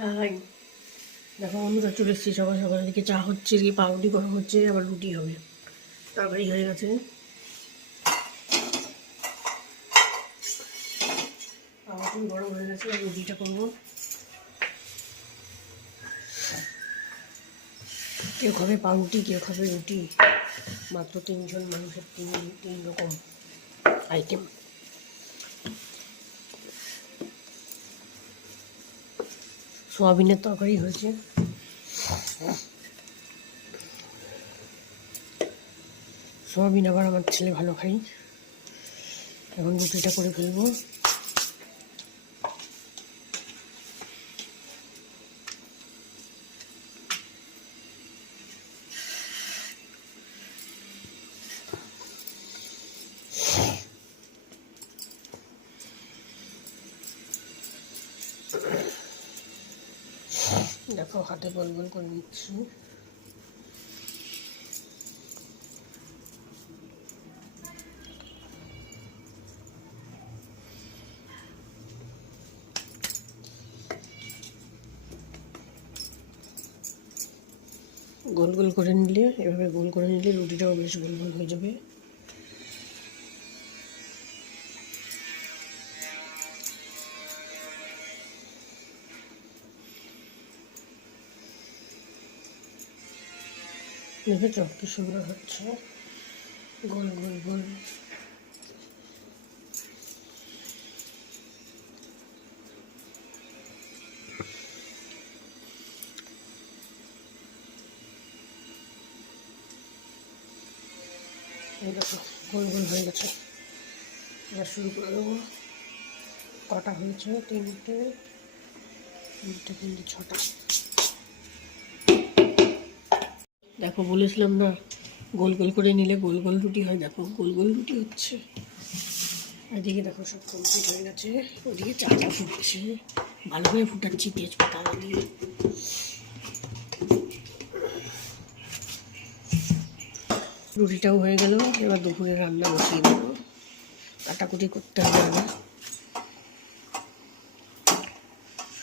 High, দেখো বন্ধুরা চলে এসেছি। সকাল সকাল দিকে চা হচ্ছে, কি পাউরুটি করা হচ্ছে, আবার রুটি হবে। তরকারি হয়ে গেছে, পাউরুটি গরম হয়ে গেছে, আর রুটিটা করবো। কেউ খাবে পাউরুটি, কেউ খাবে রুটি। মাত্র 3 জন মানুষের তিন রকম আইটেম। সোয়াবিনের তরকারি হয়েছে, সোয়াবিন আবার আমার ছেলে ভালো খাই। এখন রুটিটা করে ফেলবো। দেখো হাতে গোল গোল করে নিচ্ছি। গোল গোল করে নিলে, এভাবে গোল করে নিলে রুটিটাও বেশ গোল গোল হয়ে যাবে। দেখেছ কি সুন্দর হচ্ছে, গোল গোল গোল। এই দেখো গোল গোল হয়ে গেছে। এবার শুরু করে দেবো। কটা হয়েছে? তিনটে, 6টা। দেখো বলেছিলাম না, গোল গোল করে নিলে গোল গোল রুটি হয়। দেখো গোল গোল রুটি হচ্ছে। এদিকে দেখো সব কমপ্লিট হয়ে গেছে। ওদিকে চাটা ফুটছে, ভালো করে ফুটাচ্ছি তেজপাতা দিয়ে। রুটিটাও হয়ে গেল। এবার দুপুরে রান্না বসিয়ে দেবো। কাটাকুটি করতে হবে আগে।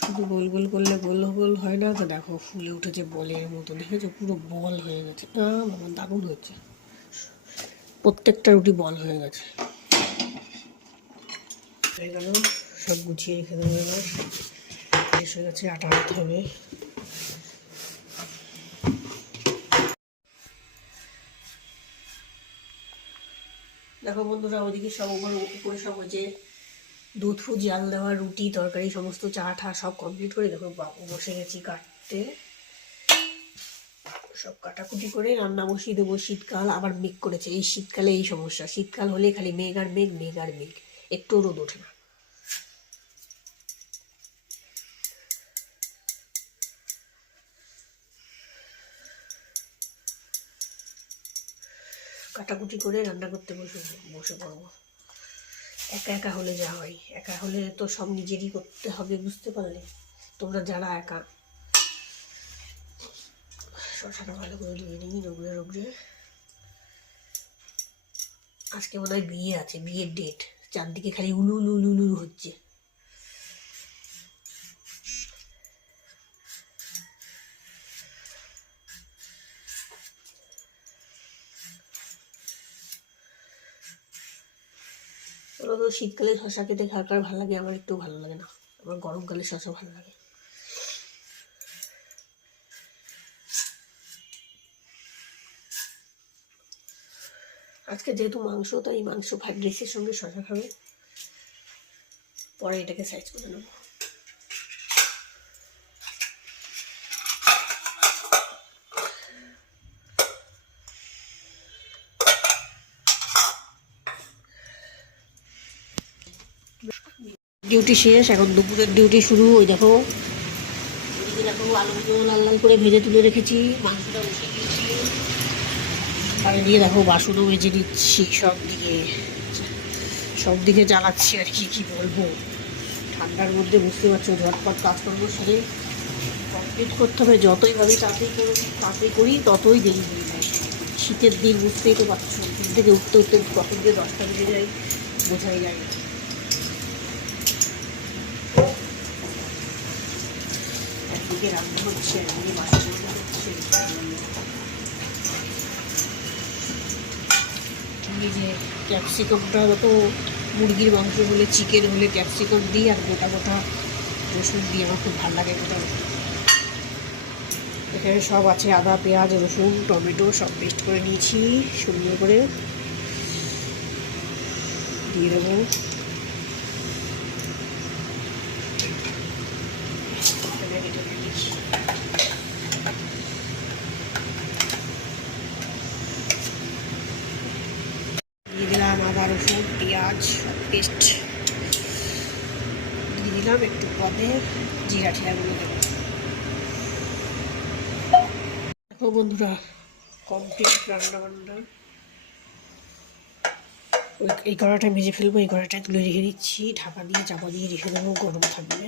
শুধু গোল গোল করলে গোল গোল হয় না তো। দেখো ফুলে উঠেছে বলের মতো, দেখেছো পুরো বল হয়ে গেছে। বাবা দারুণ হয়েছে, প্রত্যেকটা রুটি বল হয়ে গেছে। হয়ে গেল, সব গুছিয়ে রেখে দেবো। এবার শেষ হয়ে গেছে, আটা আনতে হবে। দেখো বন্ধুরা, ওদিকে সব উপরে সব হয়েছে, দুধ ফুদ জাল দেওয়া, রুটি তরকারি সমস্ত চা ঠা সব কমপ্লিট করে দেখো বাবু বসে গেছি কাটতে। সব কাটাকুটি করে রান্না বসিয়ে দেবো। শীতকাল আবার মেঘ করেছে। এই শীতকালে এই সমস্যা, শীতকাল হলে খালি মেঘ আর মেঘ, মেঘ আর মেঘ, একটু রোদ ওঠে না। কাটাকুটি করে রান্না করতে বসে পড়বো। একা একা হলে যা হয়, একা হলে তো সব নিজেরই করতে হবে, বুঝতে পারলে তোমরা যারা একা। শশাটা ভালো করে ধুয়ে নিই, রোগড়ে রোগড়ে। আজকে মনে হয় বিয়ে আছে, বিয়ের ডেট। চারদিকে খালি উলু উলু উলু উলু হচ্ছে। ওরা তো শীতকালে শশা খেতে কার কার ভালো লাগে, আমার একটু ভালো লাগে না। আমার গরমকালে শশা ভালো লাগে। আজকে যেহেতু মাংস, তাই মাংস ফ্রাইড রাইসের সঙ্গে শশা খাবে। পরে এটাকে সাইজ করে নেব। ডিউটি শেষ, এখন দুপুরের ডিউটি শুরু। ওই দেখো ওইদিকে দেখো আলুগুলো লাল লাল করে ভেজে তুলে রেখেছি, মাংসটা বসিয়ে দিয়েছি। আর দিয়ে দেখো বাসনও ভেজে দিচ্ছি। সব দিকে জ্বালাচ্ছি আর কি বলবো। ঠান্ডার মধ্যে বুঝতে পারছো, ঝটপট কাজকর্ম সেরে কমপ্লিট করতে হবে। যতই ভাবি তাড়াতাড়ি করি, ততই দেরি হয়ে যায়। শীতের দিন বুঝতেই তো পারছো, ঘুম থেকে উঠতে উঠতে কখন দিয়ে 10টা বেজে যায় বোঝাই যায় না। এদিকে রান্না হচ্ছে, এদিকে বাসন হচ্ছে। এই যে ক্যাপসিকামটা তো মুরগির মাংস হলে, চিকেন হলে ক্যাপসিকাম দিই আর গোটা গোটা রসুন দিই, আমার খুব ভালো লাগে গোটা। এখানে সব আছে, আদা, পেঁয়াজ, রসুন, টমেটো সব পেস্ট করে নিয়েছি সুন্দর করে। দিয়ে দেবো দিয়ে দিলাম আদা, রসুন, পেঁয়াজ সব পেস্ট দিয়ে দিলাম। একটু পরে জিরা ঠিরাগুলো দেবো। দেখো বন্ধুরা, কমপ্লিট রান্না বান্না। এই কড়াটা ভেজে ফেলবো, এই কড়াটা তুলে রেখে দিচ্ছি, ঢাকা দিয়ে চাপা দিয়ে রেখে দেবো, গরম থাকবে।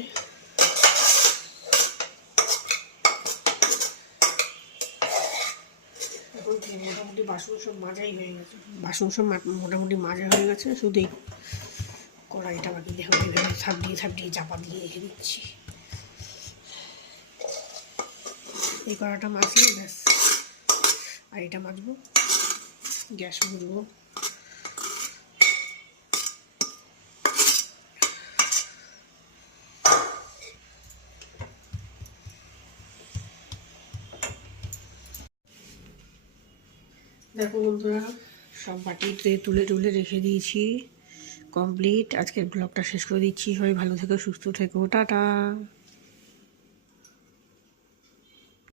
এখন মোটামুটি বাসন সব মাজাই হয়ে গেছে, মোটামুটি মাজা হয়ে গেছে, শুধু এই কড়াইটা বাকি দেখো, এইভাবে থাপড়িয়ে চাপা দিয়ে রেখে দিচ্ছি। এই কড়াটা মাজলে ব্যাস, আর এটা মাজবো, গ্যাস মুছবো। দেখো বন্ধুরা, সব বাটিতে তুলে তুলে রেখে দিয়েছি, কমপ্লিট। আজকের ব্লগটা শেষ করে দিচ্ছি। সবাই ভালো থেকো, সুস্থ থেকো, টাটা।